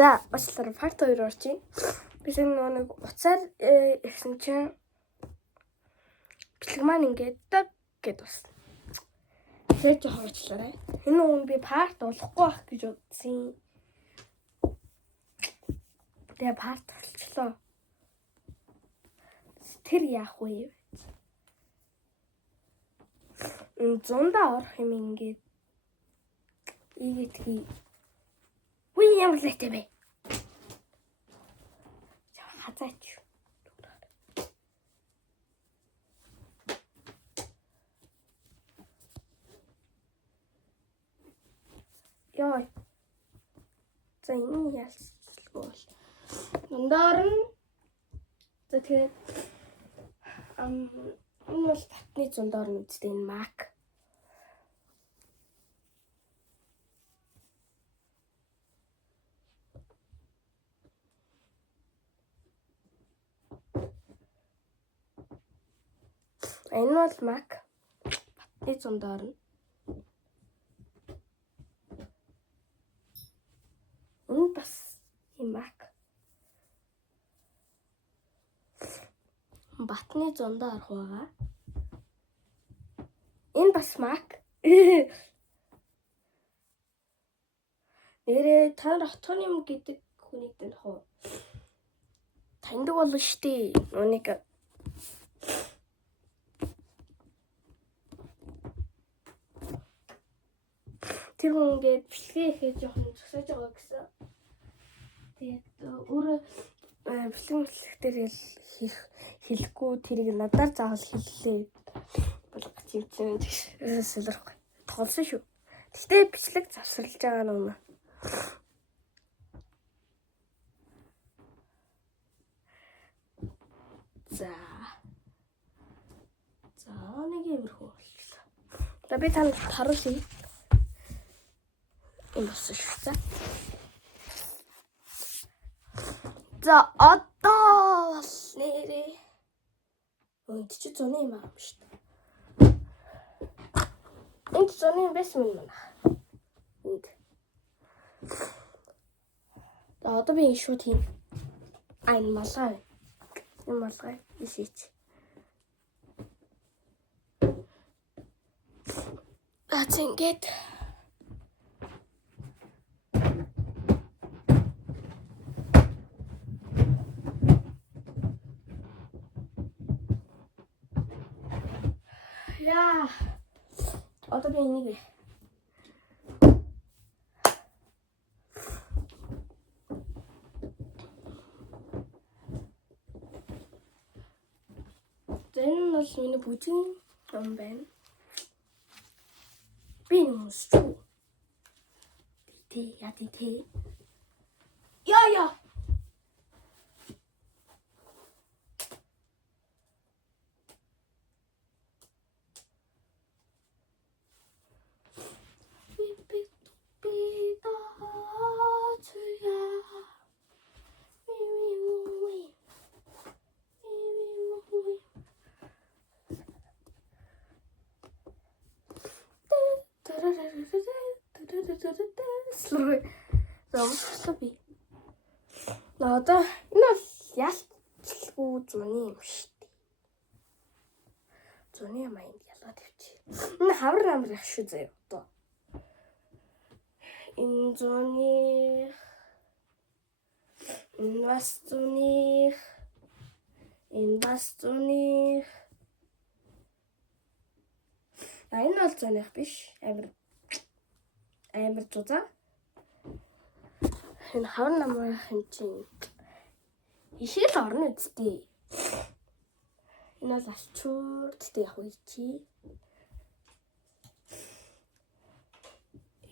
За, бачлаар part 2 орчих. Би нэг уцаар ирсэн чинь бичлэг маань ингээд даг гэд бас. Тэр жоохон уучлаарай. Энэ хүн би part болохгүй байх гэж бодсон. Тэгээ part болчлоо. Тэр яах вэ? Зундаа орох юм ингээд ийгэтгий. Үгүй ямар лээтэй бэ? Хазаач. Яа. За энэ ялсгүй. Дундаар нь за тэгээд энэ бол татны зундаар нь үстэй энэ Mac. Энэ бол Mac. Батны зундаар нь. Энэ бас юм Mac. Батны зундаар арах байгаа. Энэ бас Mac. Нэрээ та хотхон юм гэдэг хүнийг тань хоо. Таньдаг болно штий. Нүг тэр хүн ингээд бичлэгээ хийхэд жоохон зөксөж байгаа гэсэн. Тэгээд өөрөө бичлэгтэр хэлэхгүй тэрийг надаар заавал хэллээ. Болгох юм чинь солирхгүй. Тоглосон шүү. Гэхдээ бичлэг завсарлаж байгаа юм. За нэг юмрхүү болчихлоо. За би танд харуулъя. Энэ болсон шүү. За одоо бол нэрээ. Энд чи зуны юм аа шүү дээ. Энд зуны юм байсан юм байна. Энд. За одоо би шууд тийм. Энэ малгай. Энэ малгай ишиж. Ингээд яа. Одоо би энийг энэ бол миний бүжин юм байна. Би нүмс чүү. Тэ. Яа. Зовлоо. Одоо энэ бол ялцгүй зуны юм шүү дээ. Зуны майнд ялгаад тавьчих. Энэ хавар амар ах шүү заяа одоо. Энэ зуны энэ бас зуны энэ бол зуных биш. Амар зузаа. Энэ хавар намрах юм чинь ишэл орно үстэй. Энэ бол алчуур гэдэг яг үе чи.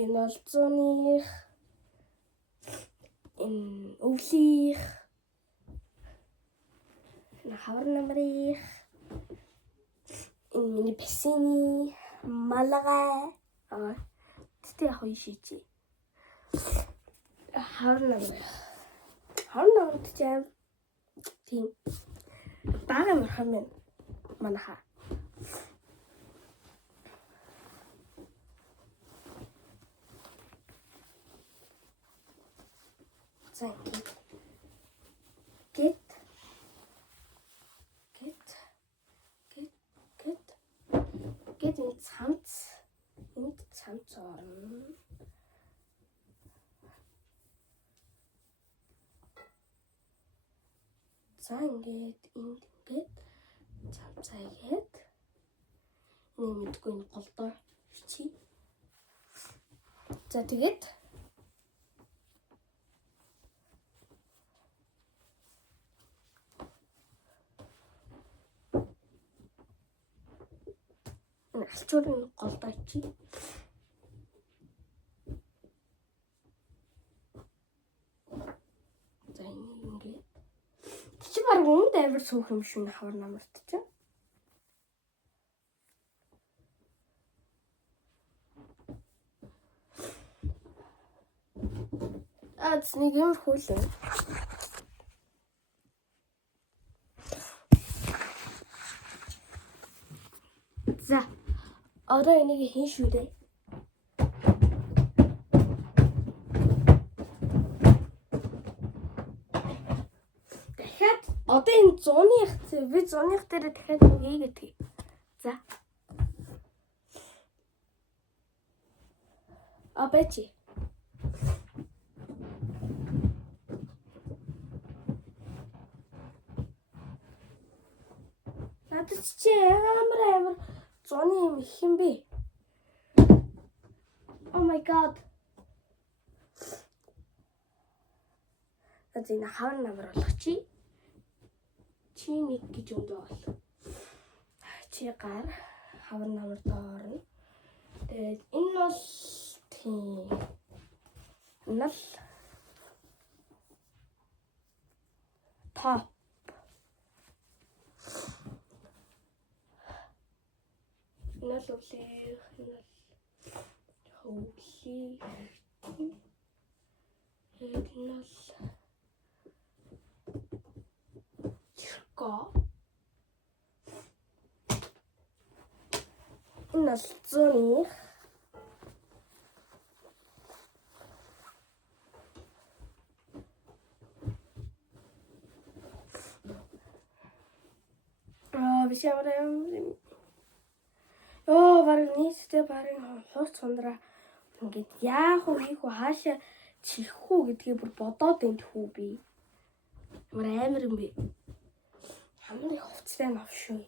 Энэ бол зуных энэ өвлих энэ хавар намрах энэ миний песини малгай гэдэг яг үе шийчи. Хавар намрах тийм бага мөрхөн манаха. За ингээд get энэ цамц орно. За ингээд энд ингээд цамцаа гээд энэ мэдгүй энэ голдоо чи. За тэгээд алчуурын голдоо чи. За ингээд чи баг өмнөд амар суух юм шиг хавар намарт чи. Нэг юм хөлөө. За одоо энийг хийн шүү дээ. Дахиад одоо энэ 100-ных би 100-ных дээр дахиад хийгээд. За. Абэчи. Надад чи амар 100-ны юм их юм бэ? Oh my god. Аз энэ хавар намар болох чи. Чи нэг гэж өндөө бол. Чи гар хавар намар доорно. Тэгээд энэ бол тийм. Нал та нал үлээ нал хөвли нал чирко нал зоних вишаврам бараг нийтдээ бараг хурц хундраа ингээд яах вэ хийх вэ хаашаа чих үү гэдгийг бүр бодоод энэ хүү би амар юм бэ хамгийн хувцтай нав шүү.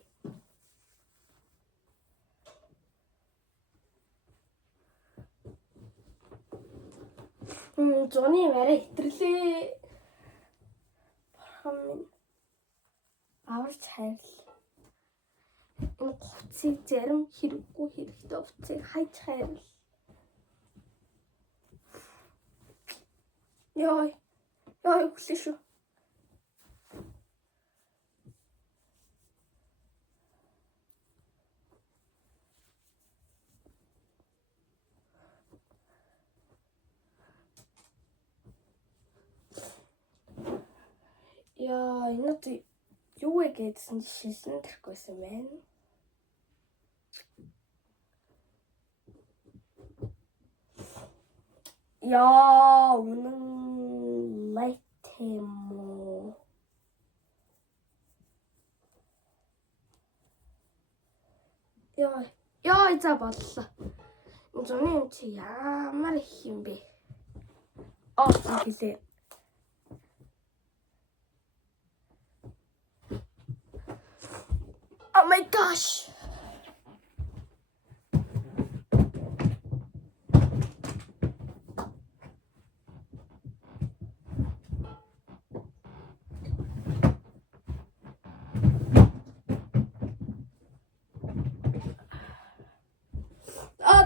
Зоны мараа хитрлээ. Бурхан минь аварч хайрл. Энэ хувцсыг зарим хэрэггүй хэрэгтэй хувцсыг хайж хайрл. Яй өглөө шүү. Яа, энэ юу вэ гэдсэн шилэн тэрхгүйсэн байна. Яа, үнэн лайтемо. Яа, за боллоо. Энэ зуны юм чи ямар их юм бэ? Хэлээ. Oh my gosh.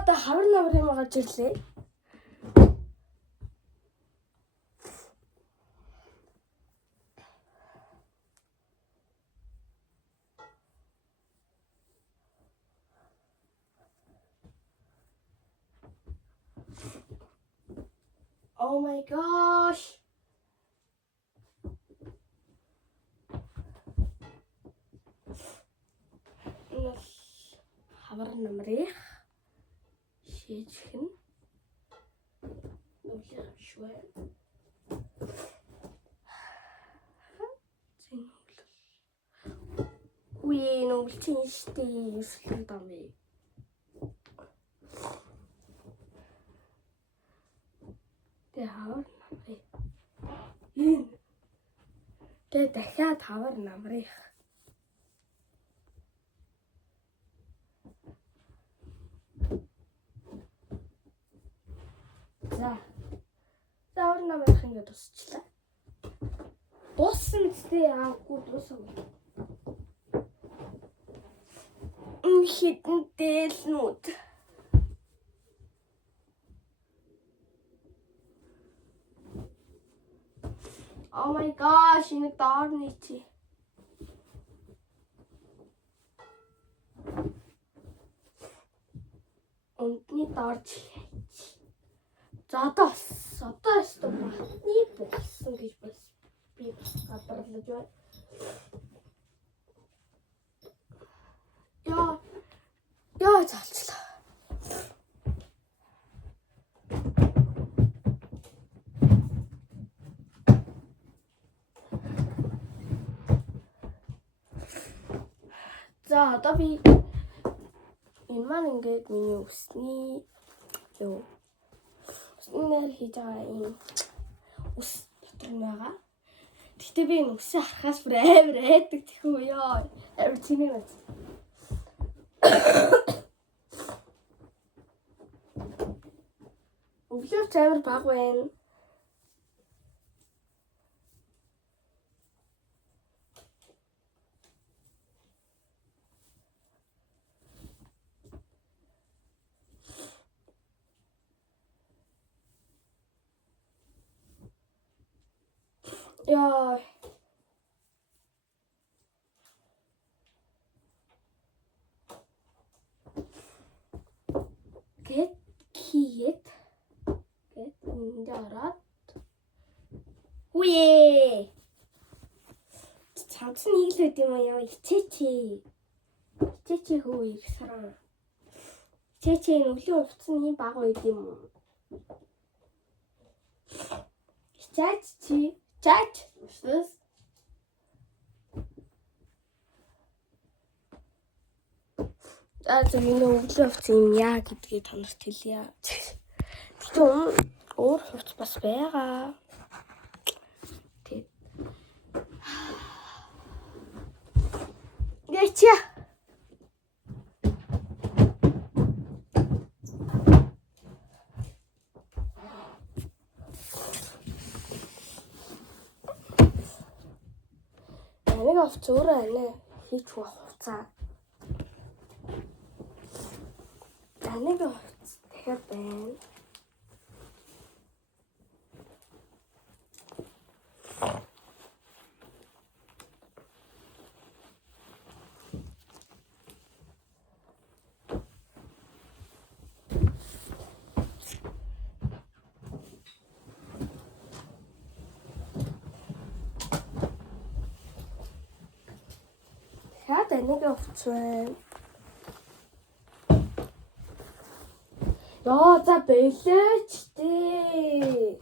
Та хавар намар юм гарч ирлээ. Oh my gosh. Хавар намрыг шийдэх нь үлээ шүү. үлчин штэ ерөөсөө дамэ. Тэ хавар намрыг. Тэ дахиад хавар намрыг. За. Хавар намрыг ингээд тусчлаа. Дууссан үстэй яагүй дууссан. Хитэн дээлнүүд. Oh my gosh, энэ даарны чи. Өнтний даарч. За одоо өстө батны болсон гэж бас би гадарлаж байна. Яа цаалчлаа. За одоо би энэ маань ингээд миний усны үснээр хийж байгаа юм ус дотор нь байгаа. Гэхдээ би энэ усыг харахаас бүр амар айдаг тэхүү ёо. Амар чиний мэт. Өглөөч амар баг байна. Яа. Гээд энэ ороод. Үе. Цамц нэг л байд юм аа. Ичээчээ хөө их сараа. Ичээчээ өглөө уцсан юм баг байд юм уу? Чач. Что? За миний өглөө хувц юм яа гэдгийг танарт хэлье. Тэгтээ өөр хувц бас байгаа. Тэг. Яача. Нэг хувц өөрөө анаа хийж болох хувцаа. Нэг хувц дахиад байна. Нэг хувц байна. Яа за бэлээч дээ.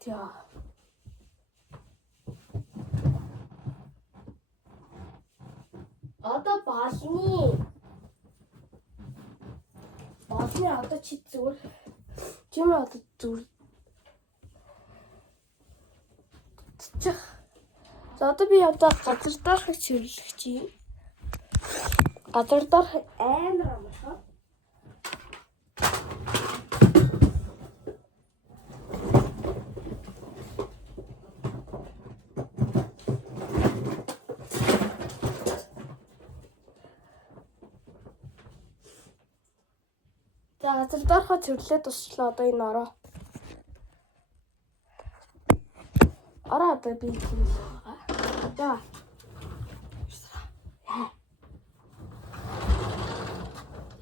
Тя. Одоо балны одоо чи зүгээр. Чим одоо зүгээр. Чих. За одоо би одоо газар дарахыг чирлэх чинь. Газар дарах амар амархан. За газар дарахыг чирлээ тусчлаа одоо энэ ороо. Ороо одоо би чирлээ. За.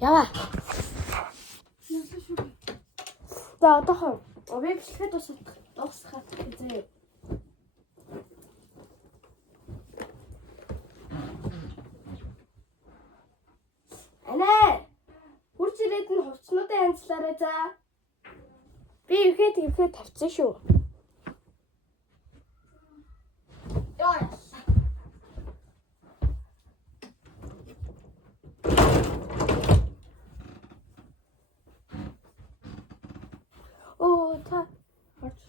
Яа. За одоо би бичлэхэд дуусгах гэж. Анаа. Хурц ирээд нь хувцснуудаа анцлаарай за. Би ихэд тавьсан шүү. Оо та харж.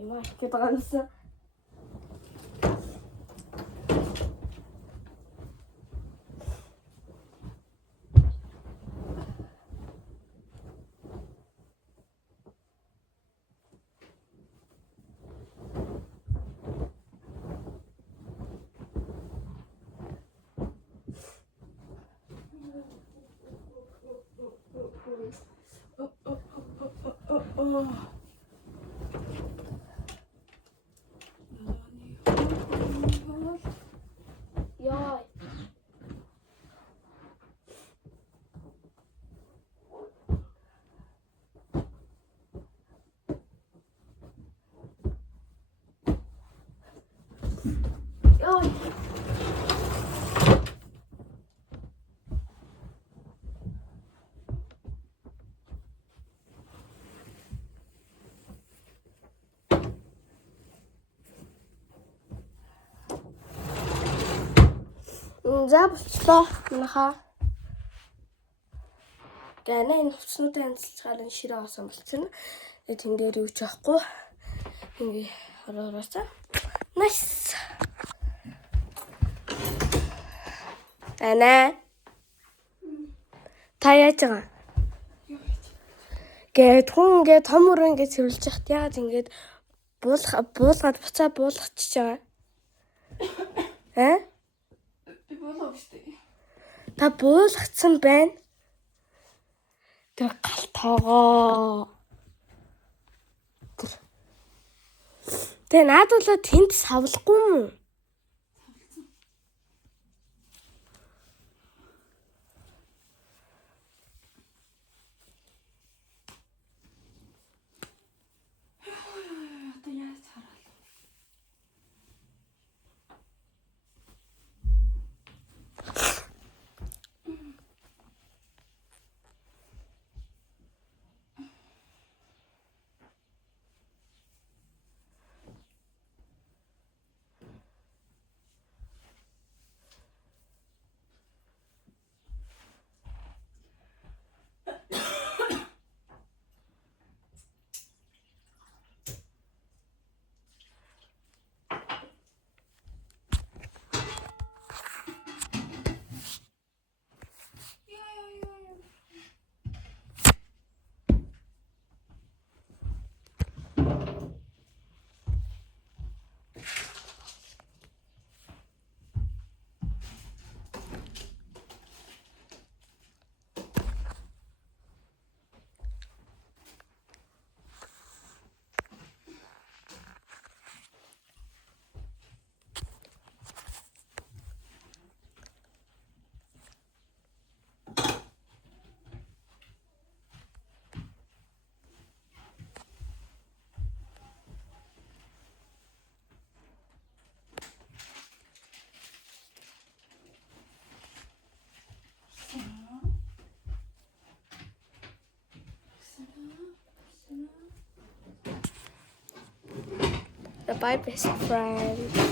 Ямар гэдэг байгаа юмсан. Яа. Ой. За болчлоо. Манайхаа. Гэнэ энэ хувцснуудаа янзлцгаар энэ ширээ авсан болчихно. Тэгээ тэн дээр юу ч авахгүй. Ингээ ороороосаа. Nice. Ана. Та яаж байгаа? Гэт хүн ингээ том өрөө ингээ цэвэрлж яхад яагаад ингээд буулгаад буцаа буулгачихж байгаа. Би болоо штэ. Та буулгацсан байна. Тэр галтоогоо. Тэ наадуулаа тэнд савлахгүй юм. Одоо яаж хараа. Bye, best friend.